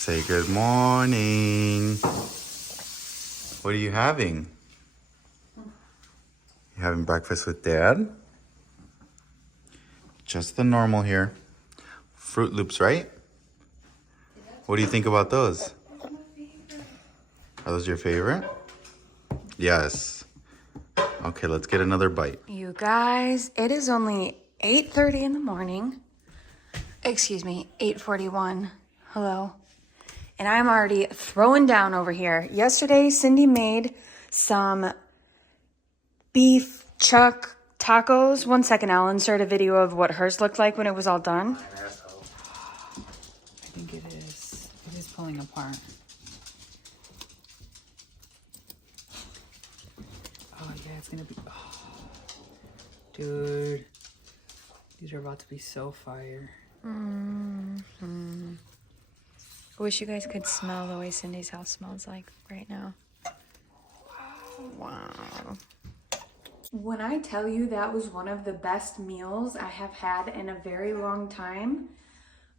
Say good morning. What are you having? You having breakfast with Dad? Just the normal here. Fruit Loops, right? What do you think about those? Are those your favorite? Yes. Okay, let's get another bite. You guys, it is only 8:30 in the morning. Excuse me, 8:41. Hello. And I'm already throwing down over here. Yesterday, Cindy made some beef chuck tacos. 1 second, I'll insert a video of what hers looked like when it was all done. I think it is. It is pulling apart. Oh yeah, it's gonna be. Oh. Dude, these are about to be so fire. Mm-hmm. I wish you guys could smell the way Cindy's house smells like right now. Wow. When I tell you that was one of the best meals I have had in a very long time,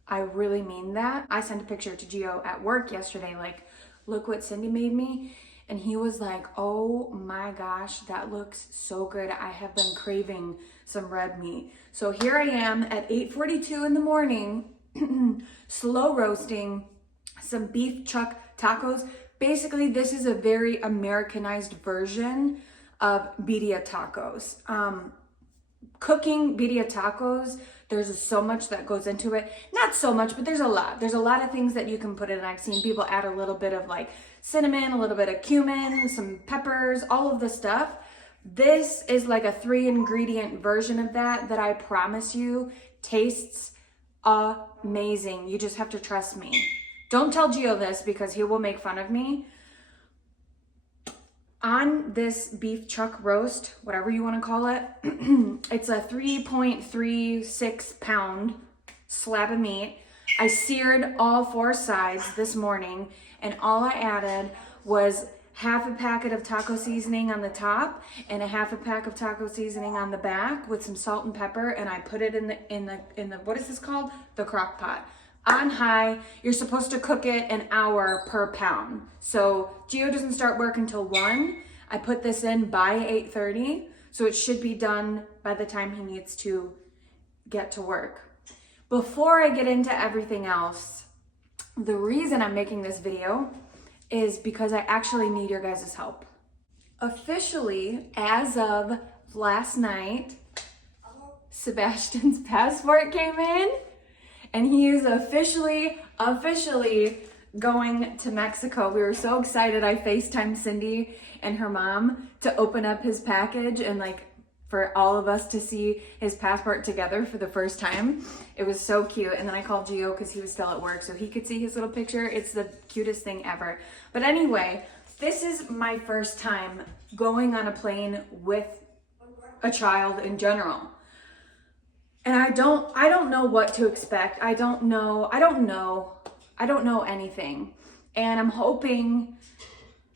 I really mean that. I sent a picture to Gio at work yesterday, like, look what Cindy made me. And he was like, oh my gosh, that looks so good. I have been craving some red meat. So here I am at 8:42 in the morning, slow roasting some beef chuck tacos. Basically, this is a very Americanized version of birria tacos. Cooking birria tacos, there's so much that goes into it. Not so much, but there's a lot. There's a lot of things that you can put in. I've seen people add a little bit of like cinnamon, a little bit of cumin, some peppers, all of the stuff. This is like a 3-ingredient version of that I promise you tastes amazing. You just have to trust me. Don't tell Gio this because he will make fun of me. On this beef chuck roast, whatever you want to call it, it's a 3.36 pound slab of meat. I seared all 4 sides this morning, and all I added was half a packet of taco seasoning on the top and a half a pack of taco seasoning on the back with some salt and pepper, and I put it in the what is this called? The crock pot. On high. You're supposed to cook it an hour per pound. So Gio doesn't start work until 1. I put this in by 8:30, so it should be done by the time he needs to get to work. Before I get into everything else, the reason I'm making this video is because I actually need your guys' help. Officially, as of last night, Sebastian's passport came in. And he is officially going to Mexico. We were so excited. I FaceTimed Cindy and her mom to open up his package and like for all of us to see his passport together for the first time. It was so cute. And then I called Gio because he was still at work so he could see his little picture. It's the cutest thing ever. But anyway, this is my first time going on a plane with a child in general. And I don't know what to expect. I don't know anything. And I'm hoping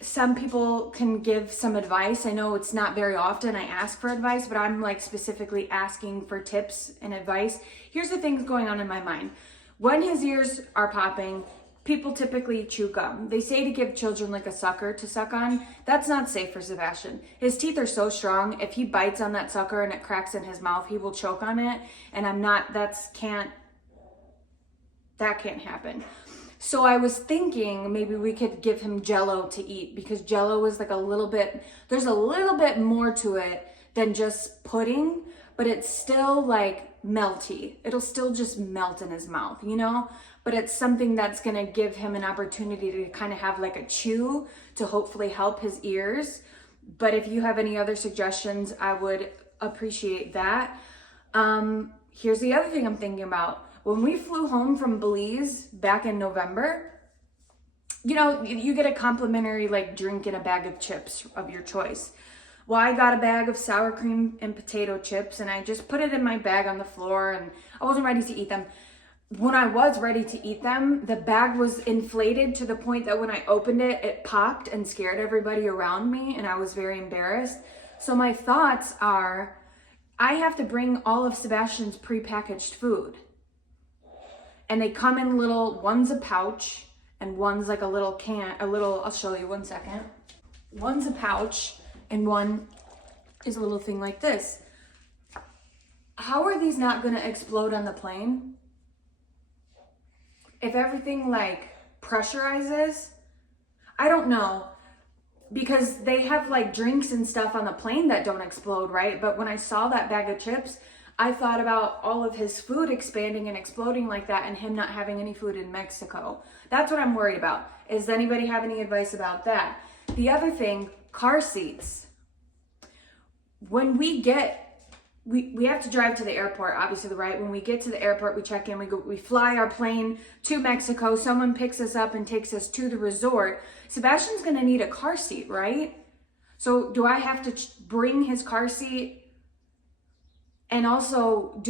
some people can give some advice. I know it's not very often I ask for advice, but I'm like specifically asking for tips and advice. Here's the things going on in my mind. When his ears are popping, people typically chew gum. They say to give children like a sucker to suck on. That's not safe for Sebastian. His teeth are so strong. If he bites on that sucker and it cracks in his mouth, he will choke on it. And that can't happen. So I was thinking maybe we could give him Jell-O to eat because Jell-O is like there's a little bit more to it than just pudding, but it's still like melty. It'll still just melt in his mouth, you know? But it's something that's gonna give him an opportunity to kind of have like a chew to hopefully help his ears. But if you have any other suggestions, I would appreciate that. Here's the other thing I'm thinking about. When we flew home from Belize back in November, you know, you get a complimentary like drink and a bag of chips of your choice. Well, I got a bag of sour cream and potato chips and I just put it in my bag on the floor and I wasn't ready to eat them. When I was ready to eat them, the bag was inflated to the point that when I opened it, it popped and scared everybody around me and I was very embarrassed. So my thoughts are, I have to bring all of Sebastian's prepackaged food. And they come in little, one's a pouch and one's like a little can, I'll show you 1 second. One's a pouch and one is a little thing like this. How are these not gonna explode on the plane? If everything like pressurizes, I don't know, because they have like drinks and stuff on the plane that don't explode, right? But when I saw that bag of chips, I thought about all of his food expanding and exploding like that and him not having any food in Mexico. That's what I'm worried about. Does anybody have any advice about that? The other thing, car seats. When we have to drive to the airport, obviously, right? When we get to the airport, we check in, we fly our plane to Mexico. Someone picks us up and takes us to the resort. Sebastian's gonna need a car seat, right? So do I have to bring his car seat? And also,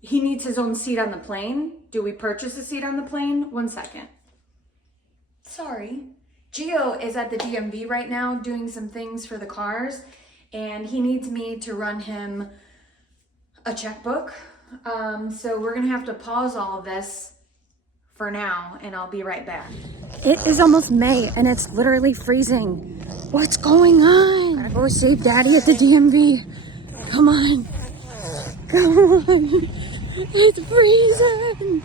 he needs his own seat on the plane? Do we purchase a seat on the plane? 1 second. Sorry. Gio is at the DMV right now doing some things for the cars, and he needs me to run him a checkbook. So we're gonna have to pause all of this for now, and I'll be right back. It is almost May, and it's literally freezing. What's going on? Gotta go save Daddy at the DMV. Come on. Come on. It's freezing.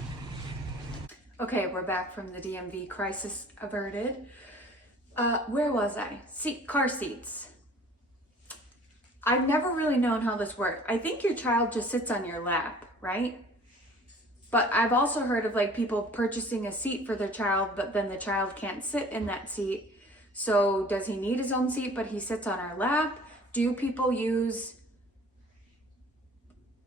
Okay, we're back from the DMV, crisis averted. Where was I? Car seats. I've never really known how this works. I think your child just sits on your lap, right? But I've also heard of like people purchasing a seat for their child, but then the child can't sit in that seat. So does he need his own seat, but he sits on our lap? Do people use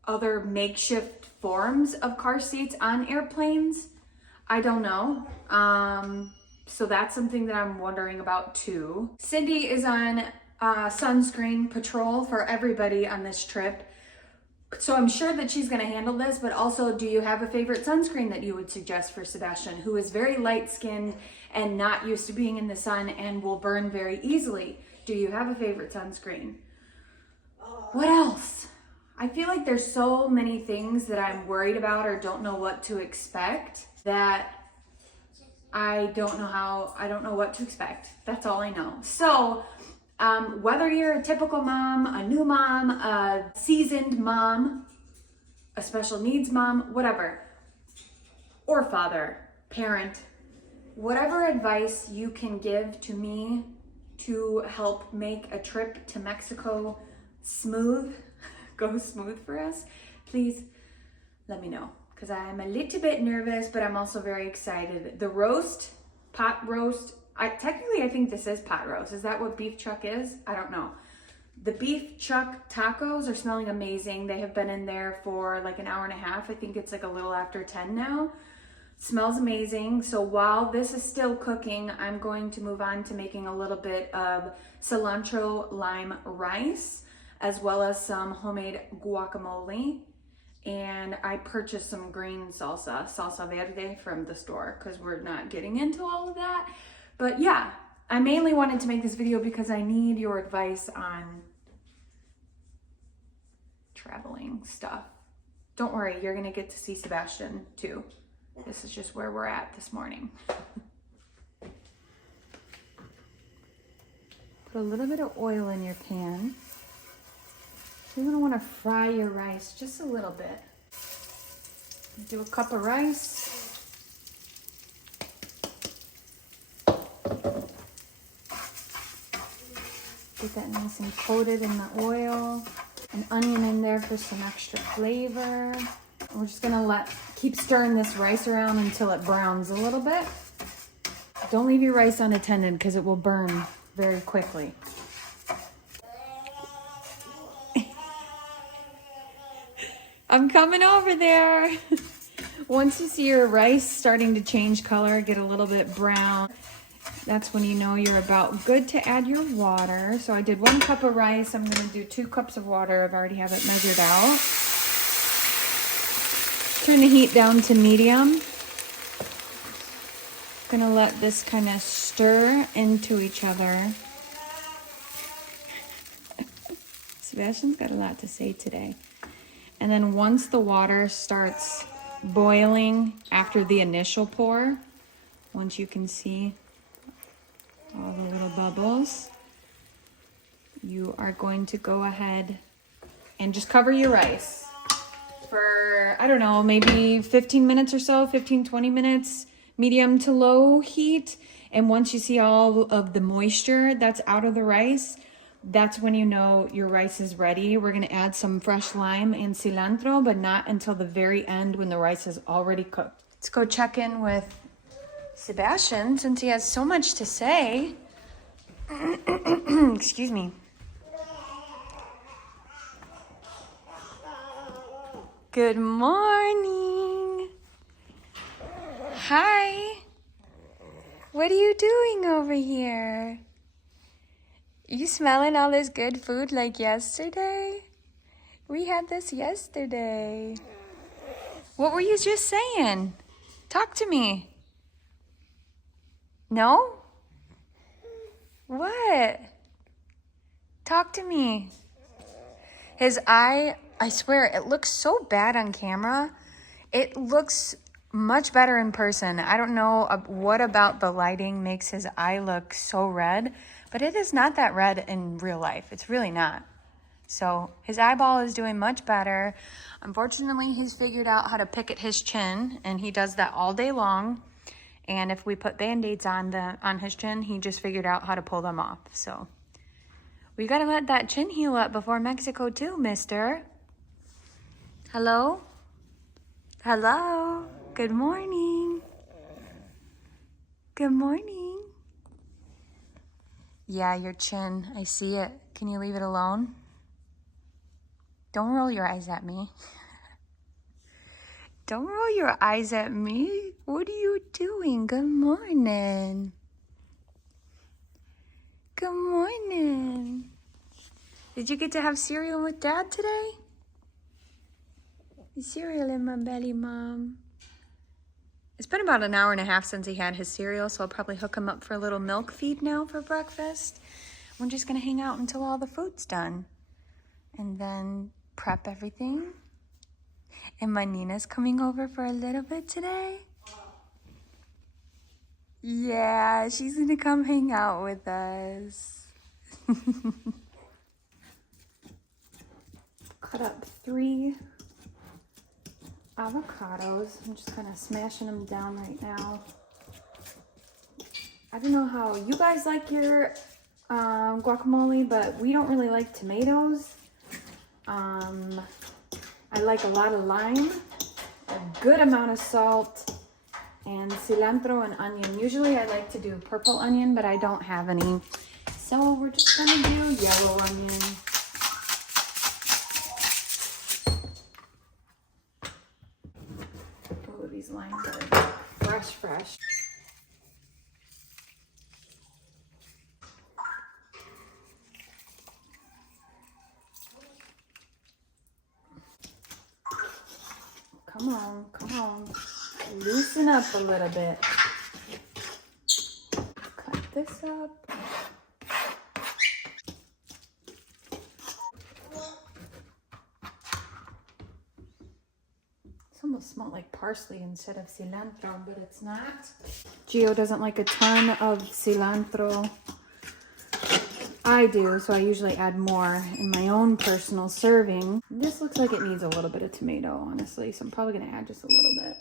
other makeshift forms of car seats on airplanes? I don't know. So that's something that I'm wondering about too. Cindy is on sunscreen patrol for everybody on this trip. So I'm sure that she's gonna handle this, but also, do you have a favorite sunscreen that you would suggest for Sebastian, who is very light-skinned and not used to being in the sun and will burn very easily? Do you have a favorite sunscreen? What else? I feel like there's so many things that I'm worried about or don't know what to expect that I don't know what to expect. That's all I know. So whether you're a typical mom, a new mom, a seasoned mom, a special needs mom, whatever, or father, parent, whatever advice you can give to me to help make a trip to Mexico go smooth for us, please let me know, because I'm a little bit nervous, but I'm also very excited. The pot roast, I think this is pot roast. Is that what beef chuck is? I don't know. The beef chuck tacos are smelling amazing. They have been in there for like an hour and a half. I think it's like a little after 10 now. Smells amazing. So while this is still cooking, I'm going to move on to making a little bit of cilantro lime rice, as well as some homemade guacamole. And I purchased some green salsa verde from the store, because we're not getting into all of that. But yeah, I mainly wanted to make this video because I need your advice on traveling stuff. Don't worry, you're gonna get to see Sebastian too. This is just where we're at this morning. Put a little bit of oil in your pan. You're gonna wanna fry your rice just a little bit. Do a cup of rice. Get that nice and coated in the oil. An onion in there for some extra flavor. We're just gonna keep stirring this rice around until it browns a little bit. Don't leave your rice unattended because it will burn very quickly. I'm coming over there. Once you see your rice starting to change color, get a little bit brown, that's when you know you're about good to add your water. So I did 1 cup of rice. I'm gonna do 2 cups of water. I've already have it measured out. Turn the heat down to medium. Gonna let this kind of stir into each other. Sebastian's got a lot to say today. And then once the water starts boiling after the initial pour, Once you can see all the little bubbles, you are going to go ahead and just cover your rice for, I don't know, maybe 15 minutes or so, 20 minutes, medium to low heat. And once you see all of the moisture that's out of the rice, that's when you know your rice is ready. We're gonna add some fresh lime and cilantro, but not until the very end when the rice is already cooked. Let's go check in with Sebastian since he has so much to say. Excuse me. Good morning. Hi. What are you doing over here? You smelling all this good food like yesterday? We had this yesterday. What were you just saying? Talk to me. No? What? Talk to me. His eye, I swear, it looks so bad on camera. It looks much better in person. I don't know what about the lighting makes his eye look so red, but it is not that red in real life. It's really not. So his eyeball is doing much better. Unfortunately, he's figured out how to pick at his chin, and he does that all day long. And if we put Band-Aids on his chin, he just figured out how to pull them off. So we gotta let that chin heal up before Mexico too, mister. Hello? Hello? Good morning. Good morning. Yeah, your chin. I see it. Can you leave it alone? Don't roll your eyes at me. Don't roll your eyes at me. What are you doing? Good morning. Good morning. Did you get to have cereal with Dad today? Cereal in my belly, Mom. It's been about an hour and a half since he had his cereal, so I'll probably hook him up for a little milk feed now for breakfast. We're just gonna hang out until all the food's done. And then prep everything. And my Nina's coming over for a little bit today. Yeah, she's gonna come hang out with us. Cut up 3 avocados. I'm just kind of smashing them down right now. I don't know how you guys like your guacamole, but we don't really like tomatoes. I like a lot of lime, a good amount of salt, and cilantro and onion. Usually I like to do purple onion, but I don't have any. So we're just gonna do yellow onion. Oh, these limes are fresh. Come on. Loosen up a little bit. Cut this up. This almost smells like parsley instead of cilantro, but it's not. Gio doesn't like a ton of cilantro. I do, so I usually add more in my own personal serving. This looks like it needs a little bit of tomato, honestly, so I'm probably gonna add just a little bit.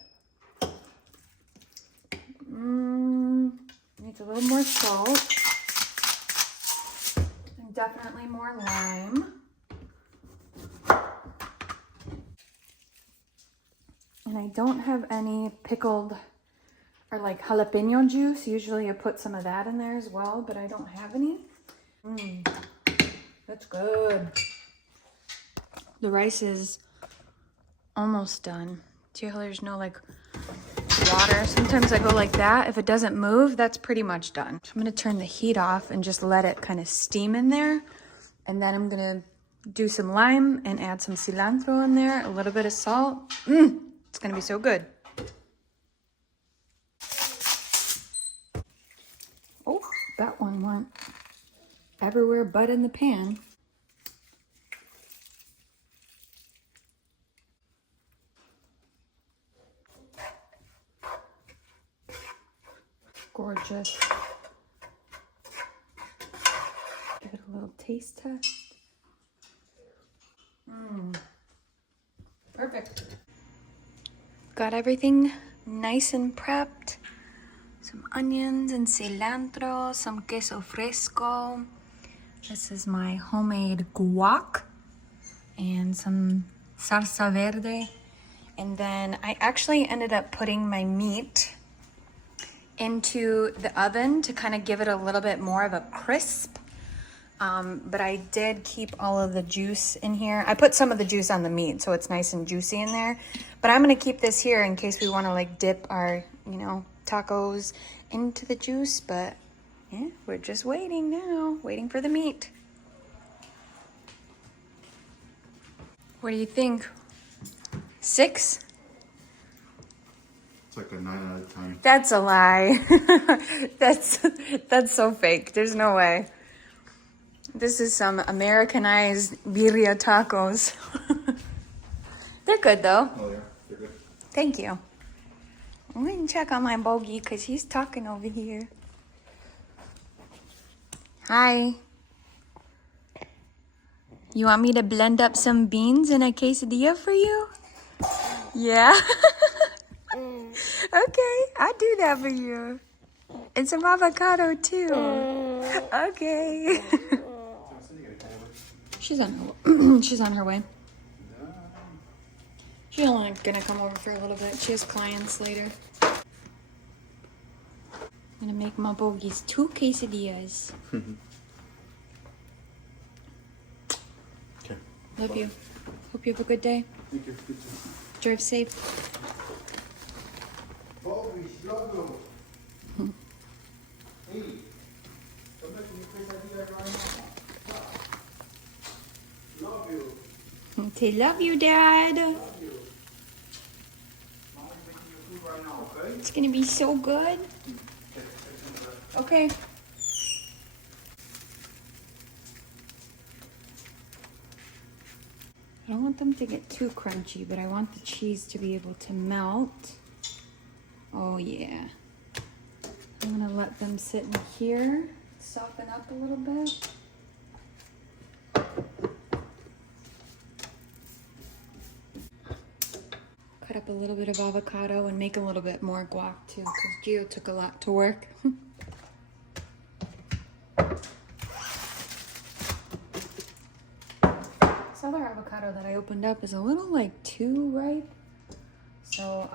Needs a little more salt. And definitely more lime. And I don't have any pickled or like jalapeno juice. Usually I put some of that in there as well, but I don't have any. That's good. The rice is almost done. See how there's no like water? Sometimes I go like that. If it doesn't move, that's pretty much done. So I'm gonna turn the heat off and just let it kind of steam in there. And then I'm gonna do some lime and add some cilantro in there, a little bit of salt. It's gonna be so good. Oh, that one went everywhere but in the pan. gorgeous. Give it a little taste test. Perfect. Got everything nice and prepped. Some onions and cilantro, some queso fresco. This is my homemade guac and some salsa verde. And then I actually ended up putting my meat into the oven to kind of give it a little bit more of a crisp. But I did keep all of the juice in here. I put some of the juice on the meat so it's nice and juicy in there. But I'm gonna keep this here in case we wanna like dip our, tacos into the juice. But yeah, we're just waiting now, waiting for the meat. What do you think? 6? It's like a 9 out of 10. That's a lie. That's so fake. There's no way. This is some Americanized birria tacos. They're good though. Oh yeah, they're good. Thank you. I'm going to check on my bogey because he's talking over here. Hi. You want me to blend up some beans in a quesadilla for you? Yeah? Okay, I'll do that for you. And some avocado too. Okay. She's on her way. She's only gonna come over for a little bit. She has clients later. I'm gonna make my bogeys 2 quesadillas. Okay. Love you. Hope you have a good day. Thank you. Drive safe. Bobby, struggle. Hey, I'm making you quesadilla right now. Love you. Say love you, Dad. Love you. Mom's making you food right now, okay? It's gonna be so good. Okay. I don't want them to get too crunchy, but I want the cheese to be able to melt. Oh yeah. I'm gonna let them sit in here, soften up a little bit. Cut up a little bit of avocado and make a little bit more guac too, because Gio took a lot to work. This other avocado that I opened up is a little like too ripe. So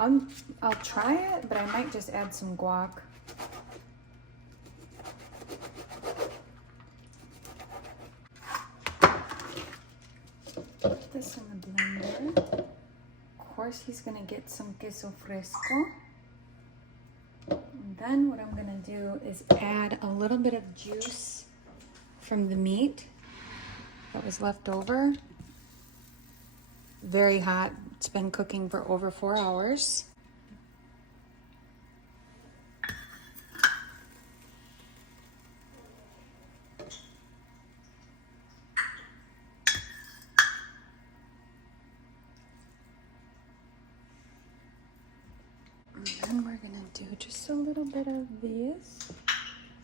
I'll try it, but I might just add some guac. Put this in the blender. Of course, he's gonna get some queso fresco. And then what I'm gonna do is add a little bit of juice from the meat that was left over. Very hot. It's been cooking for over 4 hours. And then we're gonna do just a little bit of this.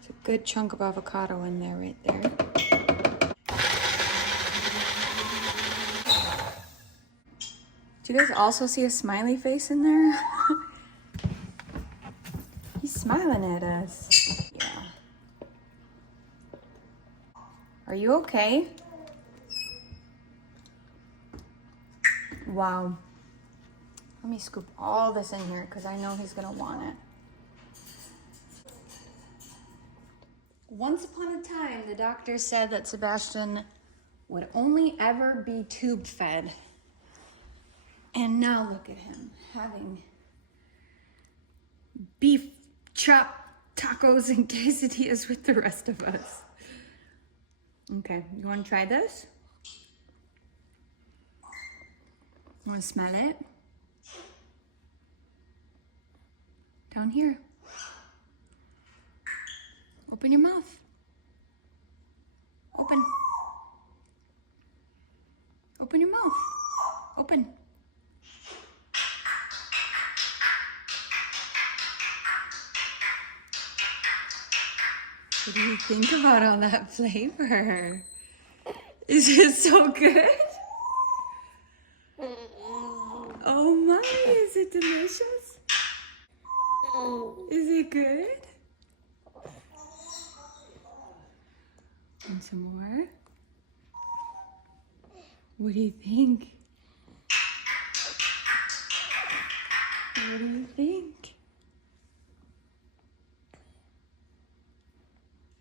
It's a good chunk of avocado in there, right there. Do you guys also see a smiley face in there? He's smiling at us. Yeah. Are you okay? Wow. Let me scoop all this in here because I know he's gonna want it. Once upon a time, the doctor said that Sebastian would only ever be tube fed. And now look at him having beef chop tacos and quesadillas with the rest of us. Okay, you want to try this? You want to smell it? Down here. Open your mouth. Open. Open your mouth. Open. What do you think about all that flavor? Is it so good? Oh my, is it delicious? Is it good? And some more? What do you think? What do you think?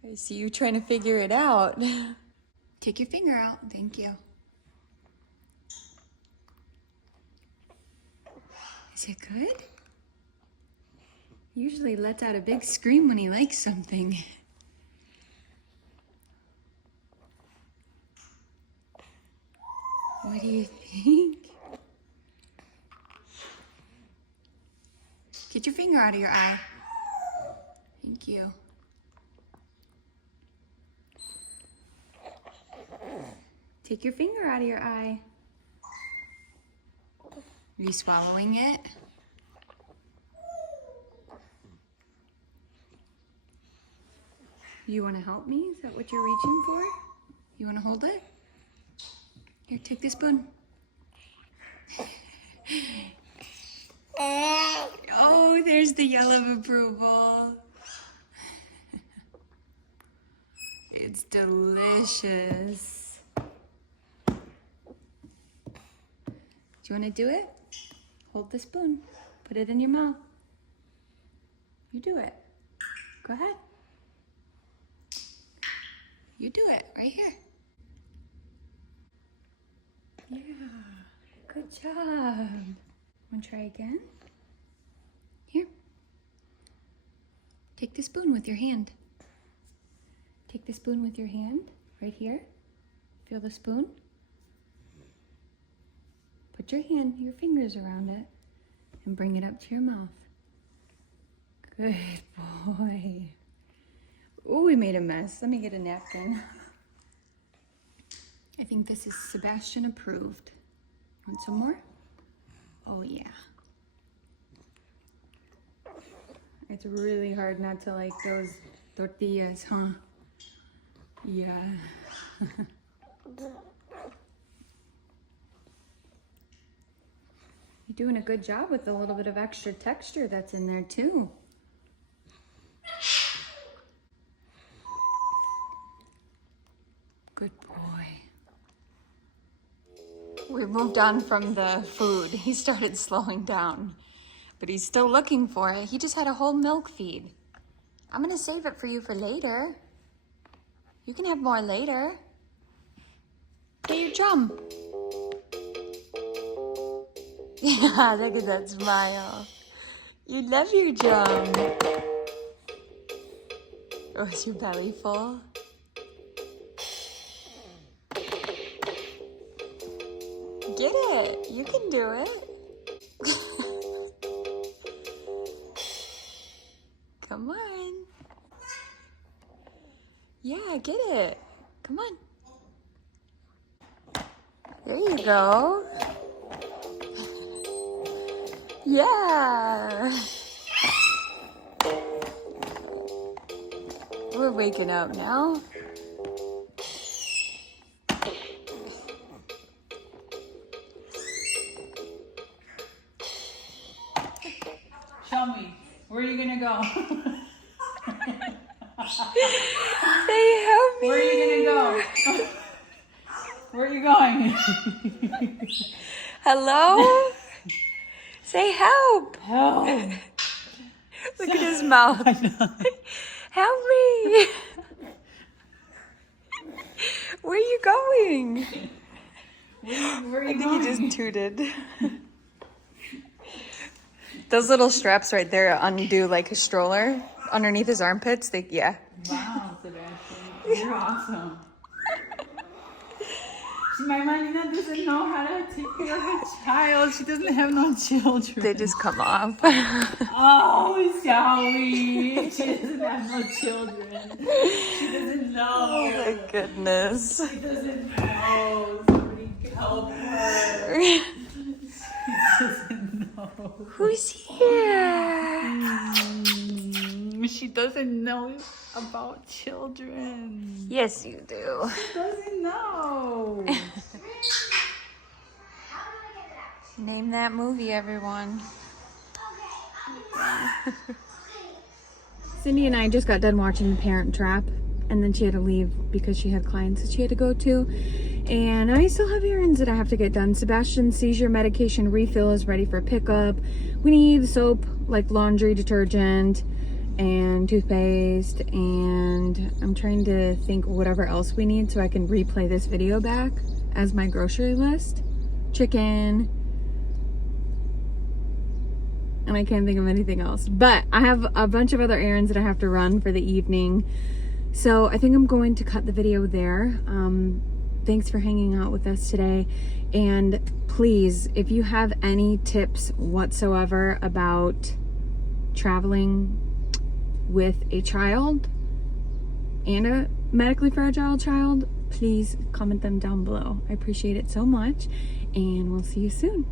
I see you trying to figure it out. Take your finger out. Thank you. Is it good? He usually lets out a big scream when he likes something. What do you think? Get your finger out of your eye. Thank you. Take your finger out of your eye. Are you swallowing it? You want to help me? Is that what you're reaching for? You want to hold it? Here, take the spoon. Oh, there's the yell of approval. It's delicious. Do you want to do it? Hold the spoon. Put it in your mouth. You do it. Go ahead. You do it right here. Yeah, good job. Want to try again? Here. Take the spoon with your hand. Take the spoon with your hand, right here. Feel the spoon. Put your fingers around it, and bring it up to your mouth. Good boy. Oh, we made a mess. Let me get a napkin. I think this is Sebastian approved. Want some more? Oh yeah. It's really hard not to like those tortillas, huh? Yeah. You're doing a good job with the little bit of extra texture that's in there too. Good boy. We moved on from the food. He started slowing down, but he's still looking for it. He just had a whole milk feed. I'm gonna save it for you for later. You can have more later. Get your drum. Yeah, look at that smile. You love your drum. Oh, is your belly full? Get it. You can do it. Come on. Yeah, get it. Come on. There you go. Yeah. We're waking up now. Show me. Where are you gonna go? Say help me. Where are you gonna go? Where are you going? Hello? Say help. Help. Look at his mouth. Help me. Where are you going? Where are I you think going? he just tooted. Those little straps right there undo like a stroller underneath his armpits. Yeah. Wow, Sebastian. You're awesome. My Marina doesn't know how to take care of a child. She doesn't have no children. They just come off. Oh, sorry. She doesn't have no children. She doesn't know. Oh my goodness. She doesn't know. Somebody help her. She doesn't know. Who's here? She doesn't know about children. Yes, you do. She doesn't know. Name that movie, everyone. Cindy and I just got done watching The Parent Trap, and then she had to leave because she had clients that she had to go to. And I still have errands that I have to get done. Sebastian's seizure medication refill is ready for pickup. We need soap, like laundry detergent and toothpaste, and I'm trying to think whatever else we need so I can replay this video back as my grocery list. Chicken. And I can't think of anything else. But I have a bunch of other errands that I have to run for the evening. So I think I'm going to cut the video there. Thanks for hanging out with us today. And please, if you have any tips whatsoever about traveling with a child and a medically fragile child, please comment them down below. I appreciate it so much, and we'll see you soon.